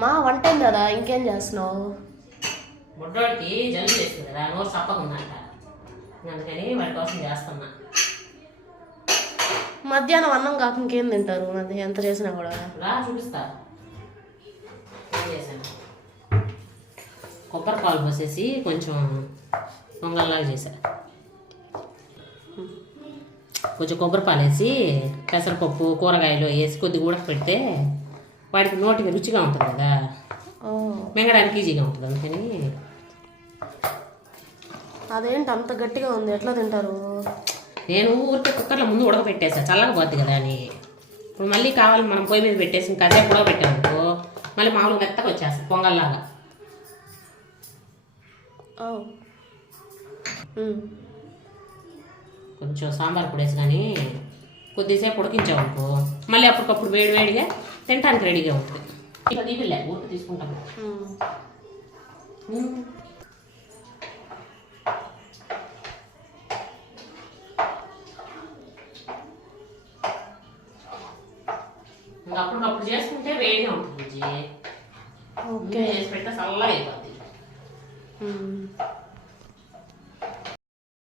మా వంట అయింది కదా, ఇంకేం చేస్తున్నావు? బుడ్డోడికి జలుబు చేస్తుంది కదా, నోరు సప్పగా ఉందంట, అందుకని వాడి కోసం చేస్తున్నా. మధ్యాహ్నం అన్నం కాక ఇంకేం తింటారు అది ఎంత చేసినా కూడా? రా చూపిస్తా ఏం చేశాను. కొబ్బరి పాలు పోసేసి కొంచెం పొంగల్లాగా చేశా. కొంచెం కొబ్బరి పాలు వేసి పెసరపప్పు కూరగాయలు వేసి కొద్దిగా ఉడక పెడితే వాడికి నోటికి రుచిగా ఉంటుంది కదా, మింగడానికి ఈజీగా ఉంటుంది. అందుకని. అదేంటి అంత గట్టిగా ఉంది, ఎట్లా తింటారు? నేను ఊరికే కుక్కర్లో ముందు ఉడకపెట్టేసా, చల్లగా పోద్ది కదా అని. ఇప్పుడు మళ్ళీ కావాలి మనం పొయ్యి మీద పెట్టేసి కాసేపు ఉడకపెట్టామనుకో మళ్ళీ మామూలుగా మెత్తగా వచ్చేస్తుంది పొంగల్లాగా. కొంచెం సాంబార్ పొడేసి కానీ కొద్దిసేపు ఉడికించామనుకో మళ్ళీ అప్పటికప్పుడు వేడి వేడిగా తినడానికి రెడీగా ఉంటుంది. ఇక దీపిలే ఊరికి తీసుకుంటాము. ఇంకా అప్పటికప్పుడు చేసుకుంటే వేడిగా ఉంటుంది. చేసి పెడితే చల్లగా అయిపోద్ది.